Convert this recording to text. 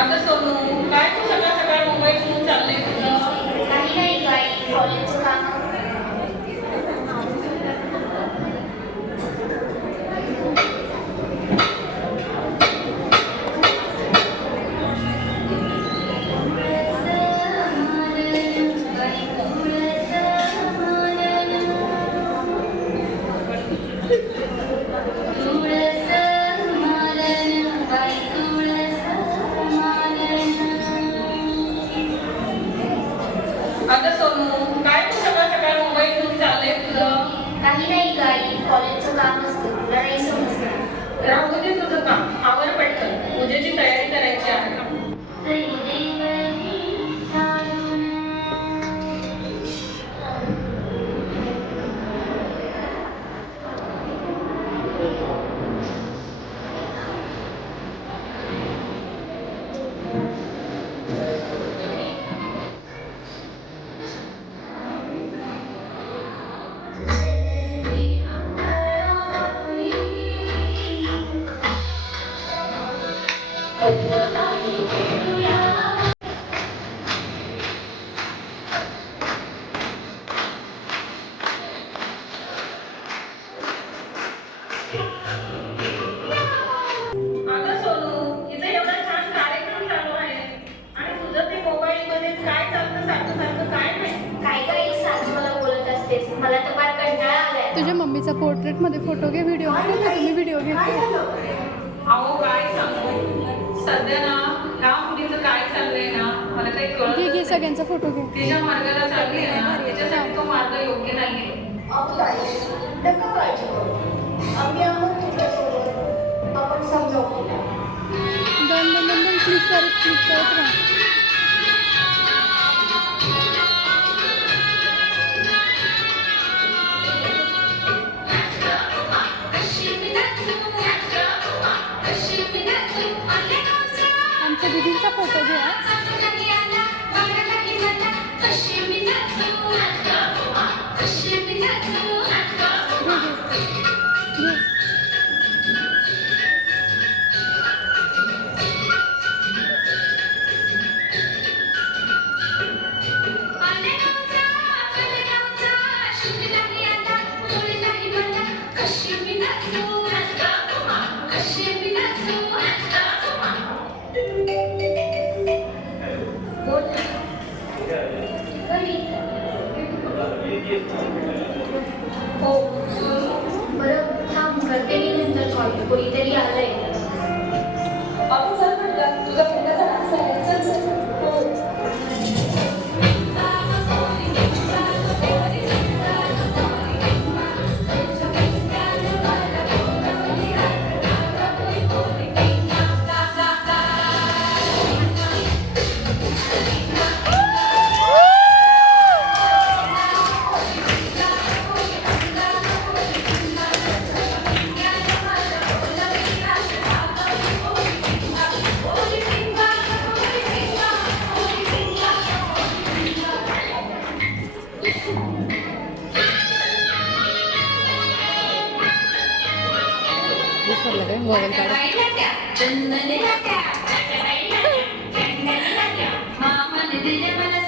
आता सोनू काय तू सकाळ सकाळ मोबाईल घेऊन चाललंय तुझं? काही नाही काय कॉलेजचं काम. आता सोनू काय तू सकाळ सकाळ मोबाईल घेऊन चाललंय तुझं? काही नाही काय कॉलेजचं काम असतं, तुला नाही समजणार. राहू दे तुझं काम, आवर पटकन, पूजेची तयारी करायची आहे. अगं सोनू, इथे एवढा छान कार्यक्रम चालू आहे आणि तुझं ते मोबाईल मध्ये काय चालतं सारखं सारखं काय नाही. काय काय सासू मला बोलत असतेस, मला तर फार कंटाळा आलाय. तुझ्या मम्मीचा पोर्ट्रेट मध्ये फोटो घे, व्हिडिओ घे. तुम्ही व्हिडिओ घेते. अहो काय सांगू, सध्या ना ह्या मुलीचं काय चाललंय ना मला काही कळत घे नाही. सगळ्यांचा फोटो घे. तिच्या मार्गाला चालली आहे ना, त्याच्यासाठी तो मार्ग योग्य नाहीये. आपण समजावू. दोन दोन दोन दोन क्लिक करत राहा. आमच्या दीदींचा फोटो घ्या. हो बरं थांब, करते मी नंतर कॉल. कोणीतरी आलंय. आपण चल म्हटलं, तुझा मित्राचा डान्स आहे. चल चल. हो. विसरलं काय मोबाईल काढा.